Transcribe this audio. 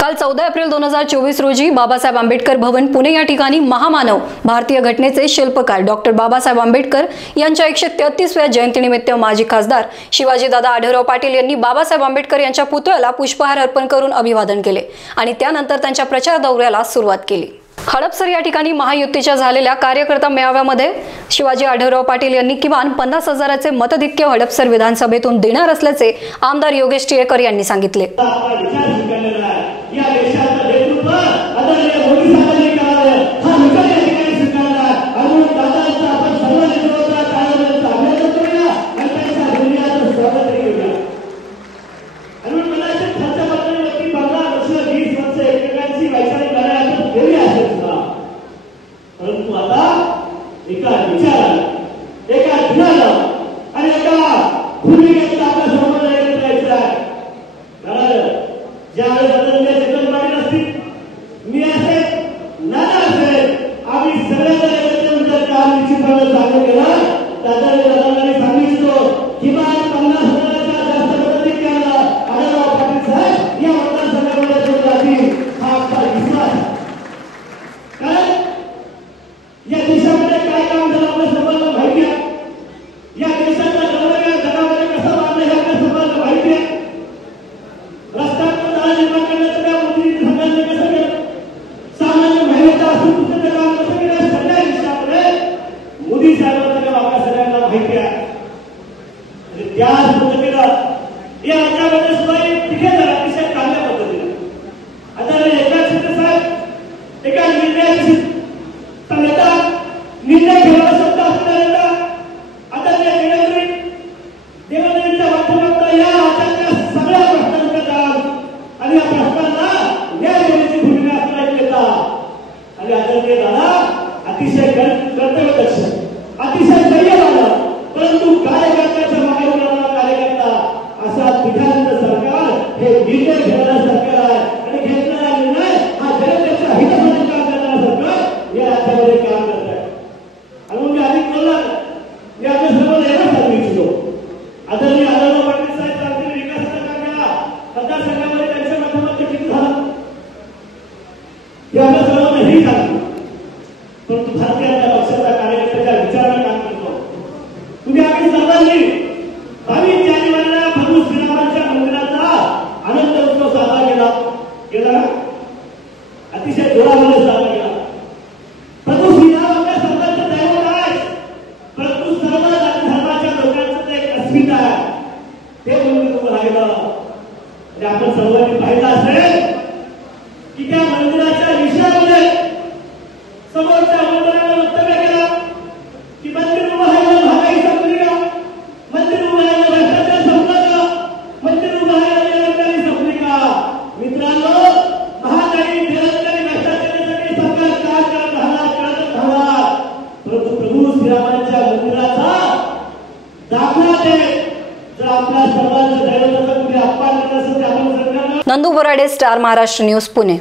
काल 14 एप्रिल 2024 रोजी बाबासाहेब आंबेडकर भवन पुणे या ठिकाणी महामानव भारतीय घटनेचे शिल्पकार डॉक्टर बाबासाहेब आंबेडकर यांच्या 133व्या जयंतीनिमित्त माजी खासदार शिवाजीदादा आढळराव पाटील यांनी बाबासाहेब आंबेडकर यांच्या पुतळ्याला पुष्पहार अर्पण करून अभिवादन केले आणि त्यानंतर त्यांच्या प्रचार दौऱ्याला सुरुवात केली। हडपसर या ठिकाणी महायुतीच्या झालेल्या कार्यकर्ता मेळाव्यामध्ये शिवाजी आढळराव पाटील यांनी किमान 50,000चे मताधिक्य हडपसर विधानसभेतून देणार असल्याचे आमदार योगेश टिळेकर यांनी सांगितले। परंतु आता एका विचाराला एका गुणाला आणि एका भूमिकेचा आपल्या समोर एकत्र यायचं आहे। कारण ज्यावेळेस आदरणीय जगन पाटील असतील, मी असेल, नाना असेल, आम्ही सगळ्यांना एकत्र जर काम निश्चितपणे चालू केलं तर आदरणीय सांगितलं किमान 50,000च्या जास्त मताधिक्याला आढळराव पाटील साहेब या मतदारसंघामध्ये जोड राहतील हा आपला विश्वास। कारण या देशामध्ये काय काम झालं आपल्या सर्वांना माहिती आहे। या देशाचा गणवेगळ्या जगामध्ये कसा बांधला हे आपल्या सर्वांना माहिती आहे। रस्त्यावर जाळा निर्माण करण्याचं काम मोदी सरकारने कसं केलं, सामान्य महिलेचा अस्तित्वाचं काम कसं केलं, सगळ्या देशामध्ये मोदी साहेबांचं काम आपल्या सगळ्यांना माहिती आहे। आणि त्याच पद्धतीनं या राज्यामध्ये सुद्धा तिथे जर अतिशय चांगल्या पद्धतीने आता एकनाथ शिंदे साहेब एका निर्णयाची निर्णय घेण्याचा शब्द असणाऱ्यांना आता देवेंद्रजींच्या माध्यमातून या राज्यातल्या सगळ्या प्रश्नांचं काम आणि या प्रश्नांना न्याय देण्याची भूमिका असणारी नेता आणि आदरणीय दादा अतिशय कर्तव्यदक्ष, अतिशय संयमानं परंतु कार्यकर्त्याच्या मागे उभारणारा कार्यकर्ता असा तिघांचं सरकार हे निर्णय घेणारं सरकार आहे आणि घेतलेला निर्णय हा जनतेच्या हितासाठी काम करणारं सरकार या राज्यामध्ये काम करत आहे। आदरणीय आढळराव पाटील साहेब सांगतील विकासाचा काम केला, मतदारसंघामध्ये त्यांच्या माध्यमातून किती झालं हे आपल्या सर्वांना हे सांगतो। परंतु भारतीय जनता पक्षाचा कार्यकर्त्याच्या विचाराने काम करतो। तुम्ही आम्ही सर्वांनी 22 जानेवारीला भगवान श्रीरामांच्या मंदिराचा आनंद उत्सव साजरा केला ना, अतिशय जोरामध्ये साजरा केला। प्रभू श्रीराम आपल्या सर्वांचं दैवत आहे, परंतु सर्व जाती धर्माच्या लोकांचं ते एक अस्मिता आहे, ते मंदिर उभं राहिलं आणि आपण सर्वांनी पाहिलं असेल की त्या मंदिराच्या विषयामध्ये समोरच्या आमदारांना वक्तव्य केलं की मंदिर उभं राहिलं महागाई संपली का, मंदिर उभं राहिलं भ्रष्टाचार संपला का, मंदिर उभं राहिलं बेरोजगारी संपली का। मित्रांनो, महागाई बेरोजगारी भ्रष्टाचारासाठी सरकार काय करत राहणार, परंतु प्रभू श्रीरामांच्या मंदिराचा दाखला दे। जर आपल्या सर्वांचं दैवताचा कुठे अपमान करत असेल तर आपण सरकारला। Nandu Borade, star Maharashtra news, Pune.